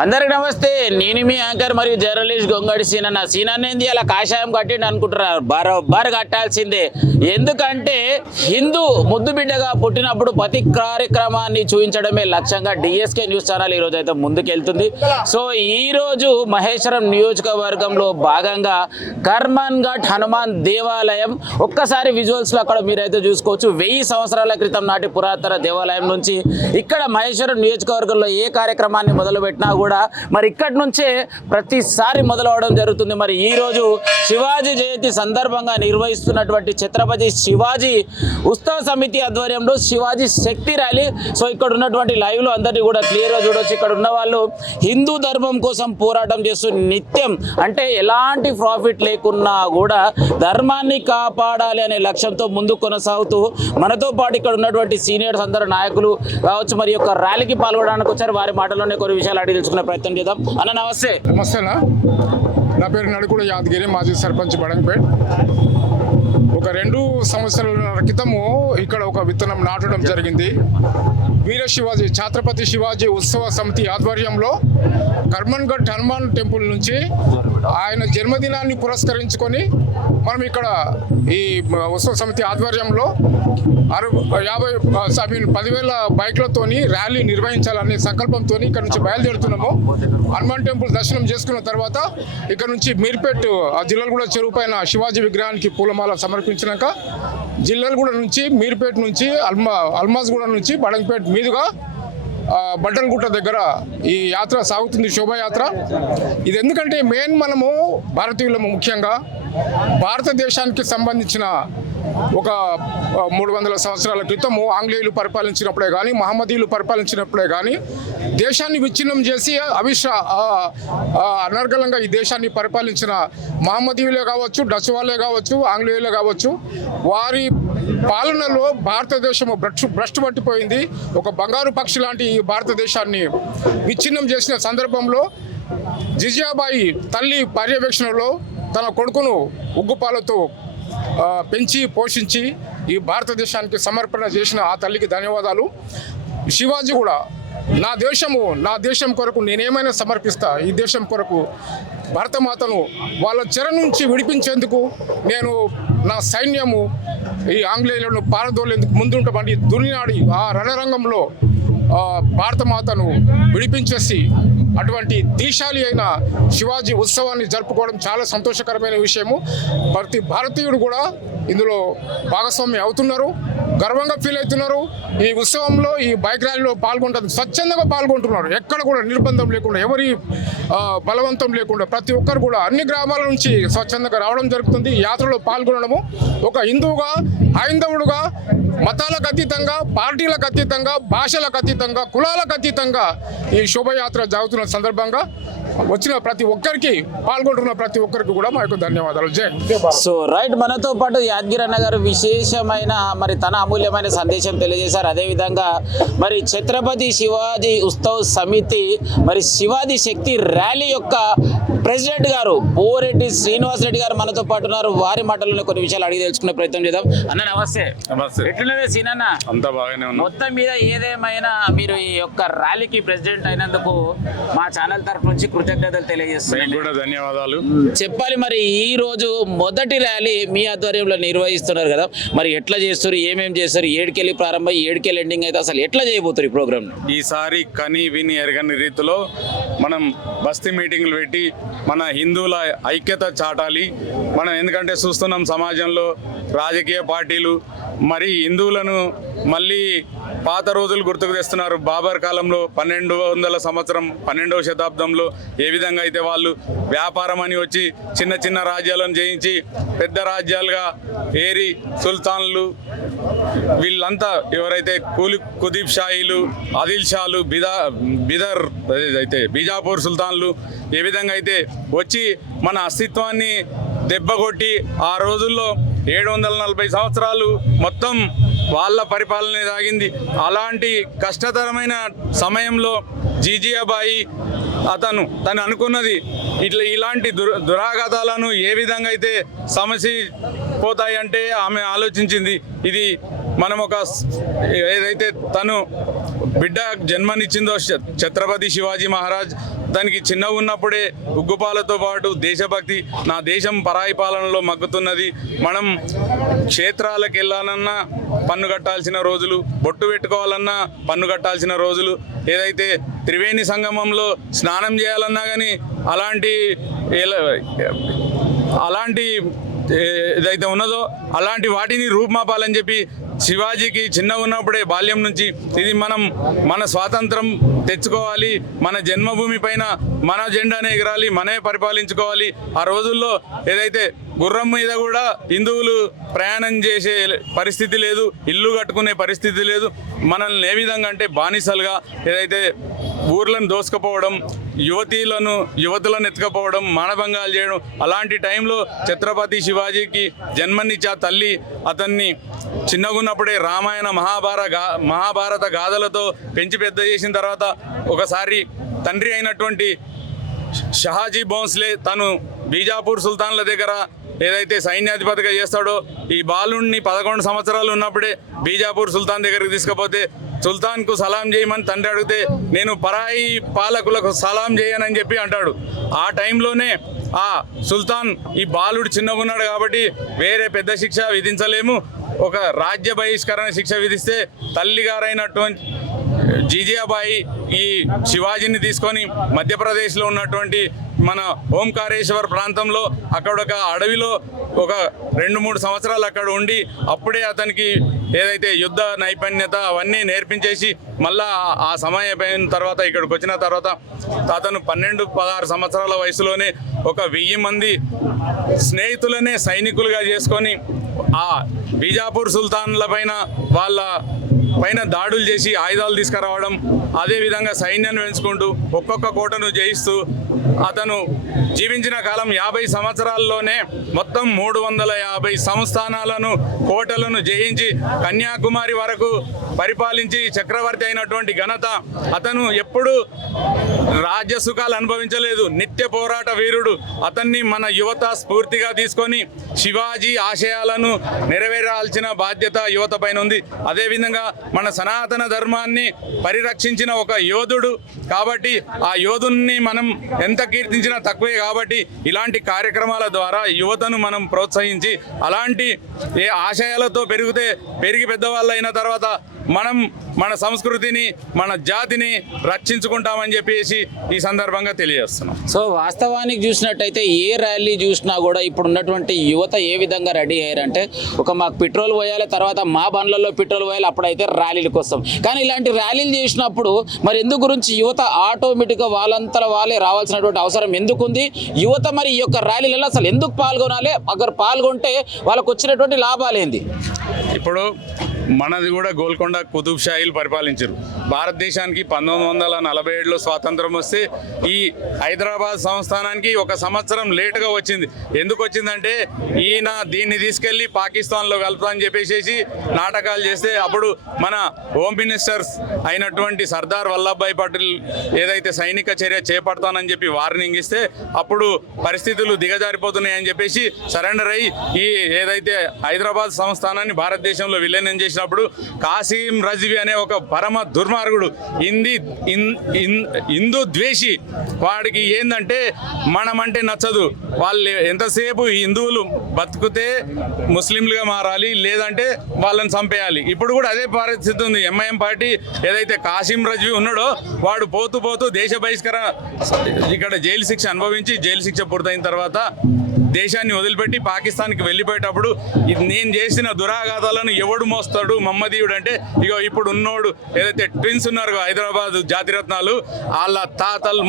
అందరికి నమస్తే. నేను మీ యాంకర్ మరియు జర్నలిస్ట్ గొంగడి సీనన్న. సీనన్నేంది అలా కాషాయం కట్టిండి అనుకుంటున్నారు. బరోబర్ కట్టాల్సిందే. ఎందుకంటే హిందూ ముద్దు బిడ్డగా పుట్టినప్పుడు ప్రతి కార్యక్రమాన్ని చూపించడమే లక్ష్యంగా డిఎస్కే న్యూస్ ఛానల్ ఈరోజు అయితే ముందుకెళ్తుంది. సో ఈరోజు మహేశ్వరం నియోజకవర్గంలో భాగంగా కర్మన్ ఘాట్ హనుమాన్ దేవాలయం ఒక్కసారి విజువల్స్లో అక్కడ మీరైతే చూసుకోవచ్చు. 1000 సంవత్సరాల క్రితం నాటి పురాతన దేవాలయం నుంచి ఇక్కడ మహేశ్వరం నియోజకవర్గంలో ఏ కార్యక్రమాన్ని మొదలుపెట్టినా కూడా మరి ఇక్కడి నుంచే ప్రతిసారి మొదలవడం జరుగుతుంది. మరి ఈరోజు శివాజీ జయంతి సందర్భంగా నిర్వహిస్తున్నటువంటి ఛత్రపతి శివాజీ ఉత్సవ సమితి ఆధ్వర్యంలో శివాజీ శక్తి ర్యాలీ. సో ఇక్కడ ఉన్నటువంటి లైవ్లో అందరినీ కూడా క్లియర్గా చూడవచ్చు. ఇక్కడ ఉన్న వాళ్ళు హిందూ ధర్మం కోసం పోరాటం చేస్తూ నిత్యం అంటే ఎలాంటి ప్రాఫిట్ లేకున్నా కూడా ధర్మాన్ని కాపాడాలి అనే లక్ష్యంతో ముందుకు కొనసాగుతూ మనతో పాటు ఇక్కడ ఉన్నటువంటి సీనియర్స్ అందరూ నాయకులు కావచ్చు మరి యొక్క ర్యాలీకి పాల్గొనడానికి వచ్చారు. వారి మాటల్లోనే కొన్ని విషయాలు అడిగి తెలుసుకునే ప్రయత్నం చేద్దాం. అన్న నమస్తే. నమస్తేనా, నా పేరు నడుకుల యాదగిరి, మాజీ సర్పంచ్ బడంగపేట్. ఒక 2 సంవత్సరాల క్రితము ఇక్కడ ఒక విత్తనం నాటడం జరిగింది. వీర శివాజీ ఛత్రపతి శివాజీ ఉత్సవ సమితి ఆధ్వర్యంలో కర్మన్ ఘాట్ హనుమాన్ టెంపుల్ నుంచి ఆయన జన్మదినాన్ని పురస్కరించుకొని మనం ఇక్కడ ఈ ఉత్సవ సమితి ఆధ్వర్యంలో 10,000 బైక్లతోని ర్యాలీ నిర్వహించాలనే సంకల్పంతో ఇక్కడ నుంచి బయలుదేరుతున్నాము. హనుమాన్ టెంపుల్ దర్శనం చేసుకున్న తర్వాత ఇక్కడ నుంచి మీర్పేట్ జిల్లాలగూడ చెరువు పైన శివాజీ విగ్రహానికి పూలమాల సమర్పించినాక జిల్లాలగూడ నుంచి మీర్పేట్ నుంచి అల్మాజ్గూడ నుంచి బడంగపేట్ మీదుగా బడ్డలగుట్ట దగ్గర ఈ యాత్ర సాగుతుంది, శోభాయాత్ర. ఇది ఎందుకంటే మెయిన్ మనము భారతీయులము ముఖ్యంగా భారతదేశానికి సంబంధించిన ఒక 300 సంవత్సరాల క్రితము ఆంగ్లేయులు పరిపాలించినప్పుడే కానీ మహమ్మదీయులు పరిపాలించినప్పుడే కానీ దేశాన్ని విచ్ఛిన్నం చేసి అనర్గళంగా ఈ దేశాన్ని పరిపాలించిన మహమ్మదీయులే కావచ్చు, డచ్ వాళ్ళే కావచ్చు, ఆంగ్లేయులే కావచ్చు, వారి పాలనలో భారతదేశము భ్రష్టు పట్టిపోయింది. ఒక బంగారు పక్షి లాంటి ఈ భారతదేశాన్ని విచ్ఛిన్నం చేసిన సందర్భంలో జిజియాబాయి తల్లి పర్యవేక్షణలో తన కొడుకును ఉగ్గుపాలతో పెంచి పోషించి ఈ భారతదేశానికి సమర్పణ చేసిన ఆ తల్లికి ధన్యవాదాలు. శివాజీ కూడా నా దేశం కొరకు నేనేమైనా సమర్పిస్తా, ఈ దేశం కొరకు భరతమాతను వాళ్ళ చెర నుంచి విడిపించేందుకు నేను నా సైన్యము ఈ ఆంగ్లేయులను పారదోలేందుకు ముందుంటామండి దునియాడి ఆ రణరంగంలో భారతమాతను విడిపించేసి అటువంటి దీశాలి అయిన శివాజీ ఉత్సవాన్ని జరుపుకోవడం చాలా సంతోషకరమైన విషయము. ప్రతి భారతీయుడు కూడా ఇందులో భాగస్వామ్యం అవుతున్నారు, గర్వంగా ఫీల్ అవుతున్నారు. ఈ ఉత్సవంలో ఈ బైక్ ర్యాలీలో పాల్గొంటారు, స్వచ్ఛందంగా పాల్గొంటున్నారు. ఎక్కడ కూడా నిర్బంధం లేకుండా, ఎవరి బలవంతం లేకుండా ప్రతి ఒక్కరు కూడా అన్ని గ్రామాల నుంచి స్వచ్ఛందంగా రావడం జరుగుతుంది. యాత్రలో పాల్గొనడము ఒక హిందువుగా, హైందవుడుగా, మతాలకు అతీతంగా, పార్టీలకు అతీతంగా, భాషలకు అతీతంగా, కులాలకు అతీతంగా ఈ శోభయాత్ర జరుగుతున్న సందర్భంగా వచ్చిన ప్రతి ఒక్కరికి, పాల్గొంటున్న ప్రతి ఒక్కరికి కూడా మా యొక్క ధన్యవాదాలు. జై. సో రైట్, మనతో పాటు యాదగిరి అన్న గారు విశేషమైన మరి తన అమూల్యమైన సందేశం తెలియజేశారు. అదేవిధంగా మరి ఛత్రపతి శివాజీ ఉత్సవ సమితి మరి శివాజీ శక్తి ర్యాలీ యొక్క ప్రెసిడెంట్ గారు పోరెడ్డి శ్రీనివాస్ రెడ్డి గారు మనతో పాటు ఉన్నారు. వారి మాటల్లోనే కొన్ని విషయాలు అడిగి తెలుసుకునే ప్రయత్నం చేద్దాం. అన్న నమస్తే. నమస్తే. ఎట్లున్నది సీనన్న? అంతా బాగానే ఉంది. మొత్తం మీద ఏదేమైనా మీరు ఈ యొక్క ర్యాలీకి ప్రెసిడెంట్ అయినందుకు మా ఛానల్ తరఫు నుంచి కృతజ్ఞతలు తెలియజేస్తున్నాను. కూడా ధన్యవాదాలు చెప్పాలి. మరి ఈ రోజు మొదటి ర్యాలీ మీ ఆధ్వర్యంలో నిర్వహిస్తున్నారు కదా, మరి ఎట్లా చేస్తారు, ఏమేమి చేస్తారు, 7కెళ్ళి ప్రారంభం 7కెళ్ళి ఎండింగ్ అయితే అసలు ఎట్లా చేయబోతారు ఈ ప్రోగ్రామ్? ఈసారి కని విని ఎరగని రీతిలో మనం బస్తీ మీటింగ్లు పెట్టి మన హిందువుల ఐక్యత చాటాలి. మనం ఎందుకంటే చూస్తున్నాం సమాజంలో రాజకీయ పార్టీలు మరి హిందువులను మళ్ళీ పాత రోజులు గుర్తుకు తెస్తున్నారు. బాబర్ కాలంలో 1200 సంవత్సరం 12వ శతాబ్దంలో ఏ విధంగా అయితే వాళ్ళు వ్యాపారం అని వచ్చి చిన్న చిన్న రాజ్యాలను జయించి పెద్ద రాజ్యాలుగా ఏరి సుల్తాన్లు వీళ్ళంతా ఎవరైతే కుతుబ్ షాహీలు, ఆదిల్ షాలు, బిదర్ అయితే బీజాపూర్ సుల్తాన్లు ఏ విధంగా అయితే వచ్చి మన అస్తిత్వాన్ని దెబ్బకొట్టి ఆ రోజుల్లో 740 సంవత్సరాలు మొత్తం వాళ్ళ పరిపాలన సాగింది. అలాంటి కష్టతరమైన సమయంలో జిజియాబాయి తను అనుకున్నది ఇలాంటి దురాఘాతాలను ఏ విధంగా అయితే సమసిపోతాయంటే ఆమె ఆలోచించింది. ఇది మనం ఒక ఏదైతే తను బిడ్డ జన్మనిచ్చిందో ఛత్రపతి శివాజీ మహారాజ్ దానికి చిన్నగా ఉన్నప్పుడే ఉగ్గుపాలతో పాటు దేశభక్తి, నా దేశం పరాయి పాలనలో మగ్గుతున్నది, మనం క్షేత్రాలకు వెళ్ళాలన్నా పన్ను కట్టాల్సిన రోజులు, బొట్టు పెట్టుకోవాలన్నా పన్ను కట్టాల్సిన రోజులు, ఏదైతే త్రివేణి సంగమంలో స్నానం చేయాలన్నా కానీ అలాంటి ఏదైతే ఉన్నదో అలాంటి వాటిని రూపుమాపాలని చెప్పి శివాజీకి చిన్న ఉన్నప్పుడే బాల్యం నుంచి ఇది మన స్వాతంత్రం తెచ్చుకోవాలి, మన జన్మభూమి పైన మన జెండానే ఎగరాలి, మనమే పరిపాలించుకోవాలి. ఆ రోజుల్లో ఏదైతే గుర్రం మీద కూడా హిందువులు ప్రయాణం చేసే పరిస్థితి లేదు, ఇల్లు కట్టుకునే పరిస్థితి లేదు. మనల్ని ఏ విధంగా అంటే బానిసలుగా ఏదైతే ఊర్లను దోసుకుపోవడం, యువతులను ఎత్తుకపోవడం, మానభంగాలు చేయడం, అలాంటి టైంలో ఛత్రపతి శివాజీకి జన్మనిచ్చే తల్లి అతన్ని చిన్నగున్నప్పుడే రామాయణ మహాభారత గాథలతో పెంచి పెద్ద చేసిన తర్వాత ఒకసారి తండ్రి అయినటువంటి షహాజీ భోంస్లే తను బీజాపూర్ సుల్తాన్ల దగ్గర ఏదైతే సైన్యాధిపతిగా చేస్తాడో ఈ బాలుణ్ణి 11 సంవత్సరాలు ఉన్నప్పుడే బీజాపూర్ సుల్తాన్ దగ్గరికి తీసుకుపోతే సుల్తాన్కు సలాం చేయమని తండ్రి అడిగితే నేను పరాయి పాలకులకు సలాం చేయనని చెప్పి అంటాడు. ఆ టైంలోనే ఆ సుల్తాన్ ఈ బాలుడు చిన్నగా ఉన్నాడు కాబట్టి వేరే పెద్ద శిక్ష విధించలేము, ఒక రాజ్య బహిష్కరణ శిక్ష విధిస్తే తల్లిగారైనటువంటి జీజియాబాయి ఈ శివాజీని తీసుకొని మధ్యప్రదేశ్లో ఉన్నటువంటి మన ఓంకారేశ్వర్ ప్రాంతంలో అక్కడ ఒక అడవిలో ఒక 2-3 సంవత్సరాలు అక్కడ ఉండి అప్పుడే అతనికి ఏదైతే యుద్ధ నైపుణ్యత అవన్నీ నేర్పించేసి మళ్ళా ఆ సమయం అయిన తర్వాత ఇక్కడికి వచ్చిన తర్వాత అతను 12-16 సంవత్సరాల వయసులోనే ఒక 1000 మంది స్నేహితులనే సైనికులుగా చేసుకొని ఆ బీజాపూర్ సుల్తాన్ల పైన దాడులు చేసి ఆయుధాలు తీసుకురావడం, అదేవిధంగా సైన్యాన్ని పెంచుకుంటూ ఒక్కొక్క కోటను జయిస్తూ అతను జీవించిన కాలం 50 సంవత్సరాల్లోనే మొత్తం 350 సంస్థానాలను కోటలను జయించి కన్యాకుమారి వరకు పరిపాలించి చక్రవర్తి అయినటువంటి ఘనత అతను ఎప్పుడు రాజ్య సుఖాలు అనుభవించలేదు, నిత్య పోరాట వీరుడు. అతన్ని మన యువత స్ఫూర్తిగా తీసుకొని శివాజీ ఆశయాలను నెరవేరాల్సిన బాధ్యత యువత పైన ఉంది. అదేవిధంగా మన సనాతన ధర్మాన్ని పరిరక్షించిన ఒక యోధుడు కాబట్టి ఆ యోధుని మనం ఎంత కీర్తించినా తక్కువే. కాబట్టి ఇలాంటి కార్యక్రమాల ద్వారా యువతను మనం ప్రోత్సహించి అలాంటి ఏ ఆశయాలతో పెరిగి పెద్దవాళ్ళు అయిన తర్వాత మనం మన సంస్కృతిని మన జాతిని రక్షించుకుంటామని చెప్పేసి ఈ సందర్భంగా తెలియజేస్తున్నాం. సో వాస్తవానికి చూసినట్టయితే ఏ ర్యాలీ చూసినా కూడా ఇప్పుడు ఉన్నటువంటి యువత ఏ విధంగా రెడీ అయ్యారంటే మాకు పెట్రోల్ పోయాలి, తర్వాత మా బండ్లలో పెట్రోల్ పోయాలి, అప్పుడైతే ర్యాలీల కోసం. కానీ ఇలాంటి ర్యాలీలు చేసినప్పుడు మరి ఎందు గురించి యువత ఆటోమేటిక్గా వాళ్ళంతా వాళ్ళే రావాల్సినటువంటి అవసరం ఎందుకుంది? యువత మరి ఈ యొక్క ర్యాలీలలో అసలు ఎందుకు పాల్గొనాలి? అక్కడ పాల్గొంటే వాళ్ళకు వచ్చినటువంటి లాభాలు ఏంది? ఇప్పుడు మనది కూడా గోల్కొండ కుతుబ్ షాహీలు పరిపాలించారు. భారతదేశానికి 1947లో స్వాతంత్రం వస్తే ఈ హైదరాబాద్ సంస్థానానికి 1 సంవత్సరం లేటుగా వచ్చింది. ఎందుకు వచ్చిందంటే ఈయన దీన్ని తీసుకెళ్ళి పాకిస్తాన్లో కలుపుతా అని చెప్పేసి నాటకాలు చేస్తే అప్పుడు మన హోమ్ మినిస్టర్స్ అయినటువంటి సర్దార్ వల్లభాయ్ పటేల్ ఏదైతే సైనిక చర్య చేపడతానని చెప్పి వార్నింగ్ ఇస్తే అప్పుడు పరిస్థితులు దిగజారిపోతున్నాయని చెప్పేసి సరెండర్ అయ్యి ఈ ఏదైతే హైదరాబాద్ సంస్థానాన్ని భారతదేశంలో విలీనం చేసినప్పుడు కాసిం రజ్వీ అనే ఒక పరమ దుర్మార్గుడు హిందూ ద్వేషి, వాడికి ఏంటంటే మనమంటే నచ్చదు, వాళ్ళు ఎంతసేపు హిందువులు బతుకుతే ముస్లింలుగా మారాలి, లేదంటే వాళ్ళని చంపేయాలి. ఇప్పుడు కూడా అదే పరిస్థితి ఉంది. ఎంఐఎం పార్టీ ఏదైతే కాసిం రజ్వీ ఉన్నాడో వాడు పోతూ దేశ బహిష్కరణ ఇక్కడ జైలు శిక్ష అనుభవించి జైలు శిక్ష పూర్తయిన తర్వాత దేశాన్ని వదిలిపెట్టి పాకిస్తాన్కి వెళ్ళిపోయేటప్పుడు నేను చేసిన దురాఘాతాలను ఎవడు మోస్తాడు మహమ్మదీయుడు అంటే ఇప్పుడు ఉన్నోడు ఏదైతే ట్విన్స్ ఉన్నారు హైదరాబాద్ జాతిరత్నాలు వాళ్ళ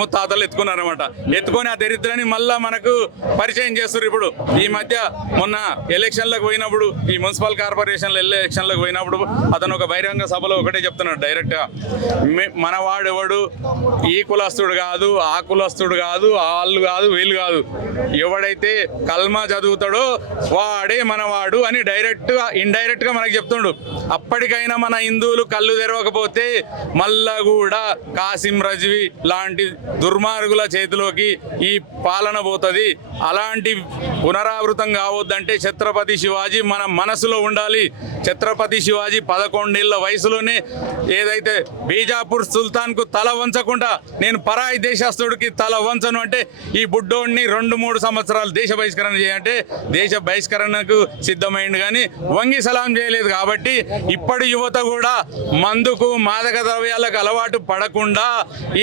ముత్తాతలు ఎత్తుకున్నారనమాట. ఎత్తుకొని ఆ దరిద్రాన్ని మళ్ళా మనకు పరిచయం చేస్తారు. ఇప్పుడు ఈ మధ్య మొన్న ఎలక్షన్లకు పోయినప్పుడు ఈ మున్సిపల్ కార్పొరేషన్ల ఎలక్షన్లకు పోయినప్పుడు అతను ఒక బహిరంగ సభలో ఒకటే చెప్తున్నాడు డైరెక్ట్గా, మనవాడు ఎవడు ఈ కులస్తుడు కాదు, ఆ కులస్తుడు కాదు, వాళ్ళు కాదు, వీళ్ళు కాదు, ఎవడైతే కల్మా చదువుతాడో వాడే మనవాడు అని ఇండైరెక్ట్గా మనకు చెప్తుండు. అప్పటికైనా మన హిందువులు కళ్ళు తెరవకపోతే మళ్ళా కూడా కాసిం రజ్వీ లాంటి దుర్మార్గుల చేతిలోకి ఈ పాలన పోతుంది. అలాంటి పునరావృతం కావద్దంటే ఛత్రపతి శివాజీ మన మనసులో ఉండాలి. ఛత్రపతి శివాజీ 11 ఏళ్ల వయసులోనే ఏదైతే బీజాపూర్ సుల్తాన్కు తల వంచకుండా నేను పరాయి దేశస్తుడికి తల వంచను అంటే ఈ బుడ్డోడిని 2-3 సంవత్సరాలు దేశ బహిష్కరణ చేయంటే దేశ బహిష్కరణకు సిద్ధమైంది, కానీ వంగి సలాం చేయలేదు. కాబట్టి ఇప్పటి యువత కూడా మందుకు మాదక ద్రవ్యాలకు అలవాటు పడకుండా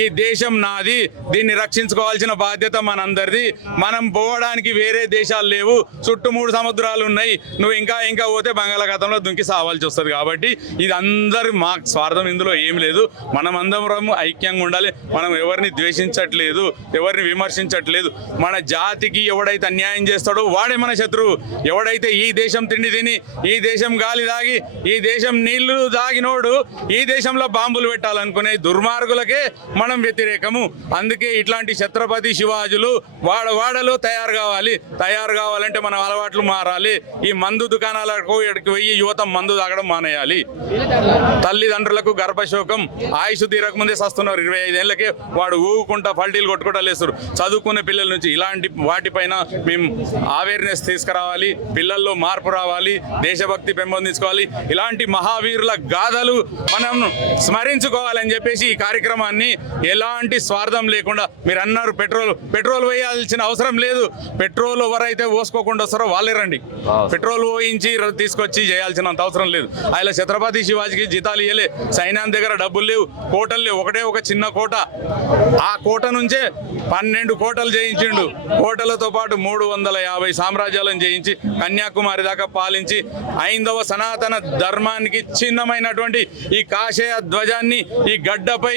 ఈ దేశం నాది, దీన్ని రక్షించుకోవాల్సిన బాధ్యత మనందరిది. మనం పోవడానికి వేరే దేశాలు లేవు, చుట్టూ 3 సముద్రాలు ఉన్నాయి. నువ్వు ఇంకా పోతే బంగాళాఖాతంలో దుంకి సావాల్సి వస్తుంది. కాబట్టి ఇది అందరి మా స్వార్థం ఇందులో ఏం లేదు. మనం అందరం ఐక్యంగా ఉండాలి. మనం ఎవరిని ద్వేషించట్లేదు, ఎవరిని విమర్శించట్లేదు. మన జాతికి ఎవడైతే అన్యాయం చేస్తాడో వాడే మన శత్రువు. ఎవడైతే ఈ దేశం తిండి తిని, ఈ దేశం గాలి దాగి, ఈ దేశం నీళ్లు దాగినోడు ఈ దేశంలో బాంబులు పెట్టాలనుకునే దుర్మార్గులకే మనం వ్యతిరేకము. అందుకే ఇట్లాంటి ఛత్రపతి శివాజులు వాడలో తయారు కావాలంటే మన అలవాట్లు మారాలి. ఈ మందు దుకాణాలకు ఎక్కడికి పోయి యువత మందు తాగడం మానేయాలి. తల్లిదండ్రులకు గర్భశోకం, ఆయుష్ తీరకముందే సస్తున్నారు. 25 ఏళ్ళకే వాడు ఊగుకుంటా పల్టీలు కొట్టుకుంటా లేస్తారు. చదువుకునే పిల్లల నుంచి ఇలాంటి వాటిపైన మేము అవేర్నెస్ తీసుకురావాలి. పిల్లల్లో మార్పు రావాలి, దేశభక్తి పెంపొందించుకోవాలి. ఇలాంటి మహావీరుల గాథలు మనం స్మరించుకోవాలని చెప్పేసి ఈ కార్యక్రమాన్ని ఎలాంటి స్వార్థం లేకుండా, మీరు అన్నారు పెట్రోల్ వేయాల్సిన అవసరం లేదు. పెట్రోల్ ఎవరైతే పోసుకోకుండా వస్తారో వాళ్ళే రండి. పెట్రోల్ పోయించి తీసుకొచ్చి చేయాల్సినంత అవసరం లేదు. ఆయన ఛత్రపతి శివాజీకి జీతాలు ఇవ్వలే, సైన్యం దగ్గర డబ్బులు లేవు, కోటలు లేవు. ఒక చిన్న కోట, ఆ కోట నుంచే 12 కోటలు చేయించిండు. కోటలతో పాటు 350 సామ్రాజ్యాలను చేయించి కన్యాకుమారి దాకా పాలించి ఐందవ సనాతన ధర్మానికి చిహ్నమైనటువంటి ఈ కాషాయ ధ్వజాన్ని ఈ గడ్డపై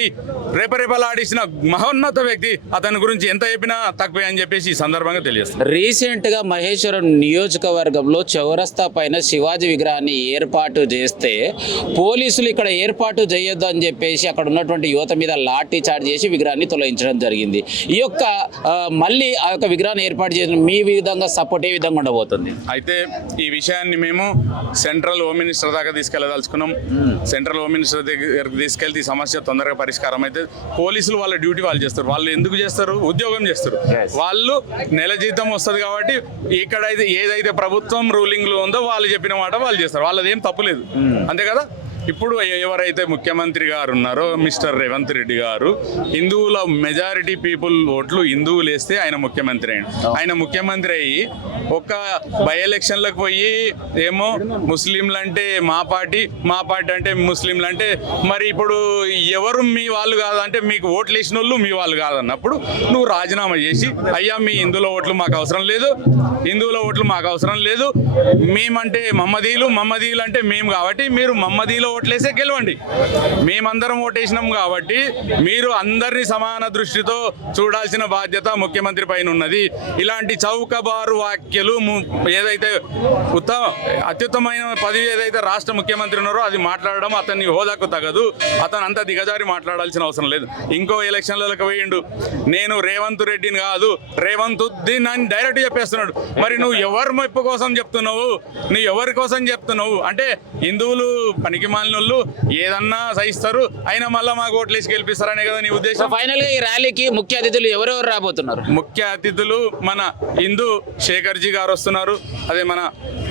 రేపరేపలాడిసిన మహోన్నత వ్యక్తి. అతని గురించి ఎంత చెప్పినా తక్కువే అని చెప్పేసి ఈ సందర్భంగా తెలియజేస్తాను. రీసెంట్ గా మహేశ్వరం నియోజకవర్గంలో చౌరస్తా పైన శివాజీ విగ్రహాన్ని ఏర్పాటు చేస్తే పోలీసులు ఇక్కడ ఏర్పాటు చేయొద్దు అని చెప్పేసి అక్కడ ఉన్నటువంటి యువత మీద లాఠీ చార్జ్ చేసి విగ్రహాన్ని తొలగించడం జరిగింది. ఈ యొక్క మళ్ళీ ఆ యొక్క విగ్రహాన్ని ఏర్పాటు చేసిన మీ విధంగా సపోర్ట్ ఏ విధంగా ఉండబోతుంది? అయితే ఈ విషయాన్ని మేము సెంట్రల్ హోమ్ మినిస్టర్ దాకా తీసుకెళ్ళదలుచుకున్నాం. సెంట్రల్ హోమ్ మినిస్టర్ దగ్గరికి తీసుకెళ్తే ఈ సమస్య తొందరగా పరిష్కారం అయితే. పోలీసులు వాళ్ళ డ్యూటీ వాళ్ళు చేస్తారు. వాళ్ళు ఎందుకు చేస్తారు? ఉద్యోగం చేస్తారు. వాళ్ళు నెల జీతం వస్తుంది కాబట్టి ఇక్కడ ఏదైతే ప్రభుత్వం రూలింగ్ లో ఉందో వాళ్ళు చెప్పిన మాట వాళ్ళు చేస్తారు. వాళ్ళది ఏం తప్పులేదు, అంతే కదా. ఇప్పుడు ఎవరైతే ముఖ్యమంత్రి గారు ఉన్నారో మిస్టర్ రేవంత్ రెడ్డి గారు, హిందువుల మెజారిటీ పీపుల్ ఓట్లు హిందువులు వేస్తే ఆయన ముఖ్యమంత్రి అయ్యాడు. ఆయన ముఖ్యమంత్రి అయ్యి ఒక బై ఎలక్షన్లకు పోయి ఏమో ముస్లింలు అంటే మా పార్టీ అంటే ముస్లింలు అంటే, మరి ఇప్పుడు ఎవరు మీ వాళ్ళు కాదంటే మీకు ఓట్లు వేసిన వాళ్ళు మీ వాళ్ళు కాదన్నప్పుడు నువ్వు రాజీనామా చేసి, అయ్యా మీ హిందువుల ఓట్లు మాకు అవసరం లేదు, మేమంటే మమ్మదీలు అంటే మేము, కాబట్టి మీరు మమ్మదీలో ఓట్లేసే గెలవండి. మేమందరం ఓటేసినాం కాబట్టి మీరు అందరినీ సమాన దృష్టితో చూడాల్సిన బాధ్యత ముఖ్యమంత్రి పైన ఉన్నది. ఇలాంటి చౌకబారు వ్యాఖ్యలు ఏదైతే అత్యుత్తమైన పదవి ఏదైతే రాష్ట్ర ముఖ్యమంత్రి ఉన్నారో అది మాట్లాడడం అతని హోదాకు తగదు. అతను అంత దిగజారి మాట్లాడాల్సిన అవసరం లేదు. ఇంకో ఎలక్షన్లకు పోయిండు, నేను రేవంత్ రెడ్డిని కాదు రేవంతుద్దీన్ అని డైరెక్ట్ చెప్పేస్తున్నాడు. మరి నువ్వు ఎవరి మెప్పు కోసం చెప్తున్నావు? నువ్వు ఎవరి కోసం చెప్తున్నావు? అంటే హిందువులు పనికి మాలినోళ్ళు ఏదన్నా సహిస్తారు, అయినా మళ్ళీ మాకు ఓట్లేసి గెలిపిస్తారనే కదా నీ ఉద్దేశం. ఫైనల్ గా ఈ ర్యాలీకి ముఖ్య అతిథులు ఎవరెవరు రాబోతున్నారు? ముఖ్య అతిథులు మన హిందూ శేఖర్జీ గారు వస్తున్నారు, అదే మన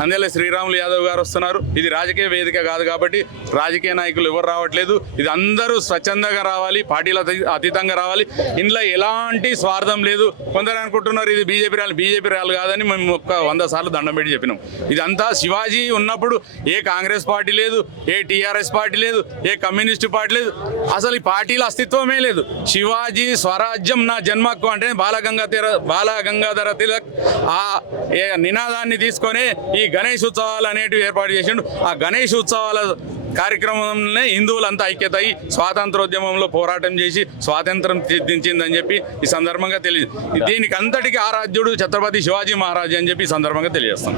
అందేల శ్రీరాములు యాదవ్ గారు వస్తున్నారు. ఇది రాజకీయ వేదిక కాదు కాబట్టి రాజకీయ నాయకులు ఎవరు రావట్లేదు. ఇది అందరూ స్వచ్ఛందంగా రావాలి, పార్టీల అతీతంగా రావాలి. ఇందులో ఎలాంటి స్వార్థం లేదు. కొందరు అనుకుంటున్నారు ఇది బీజేపీ ర్యాలీ కాదని మేము 100 సార్లు దండం పెట్టి చెప్పినాం. ఇదంతా శివాజీ ఉన్నప్పుడు ఏ కాంగ్రెస్ పార్టీ లేదు, ఏ టీఆర్ఎస్ పార్టీ లేదు, ఏ కమ్యూనిస్ట్ పార్టీ లేదు, అసలు ఈ పార్టీల అస్తిత్వమే లేదు. శివాజీ స్వరాజ్యం నా జన్మకు అంటే బాలగంగాధర తిలక్ ఆ నినాదాన్ని తీసుకొని ఈ గణేష్ ఉత్సవాలు అనేటివి ఏర్పాటు చేసిండు. ఆ గణేష్ ఉత్సవాల కార్యక్రమంలో హిందువులంతా ఐక్యత అయి స్వాతంత్రోద్యమంలో పోరాటం చేసి స్వాతంత్రం సిద్ధించిందని చెప్పి ఈ సందర్భంగా తెలియదు. దీనికి అంతటికి ఆరాధ్యుడు ఛత్రపతి శివాజీ మహారాజ్ అని చెప్పి ఈ సందర్భంగా తెలియజేస్తాం.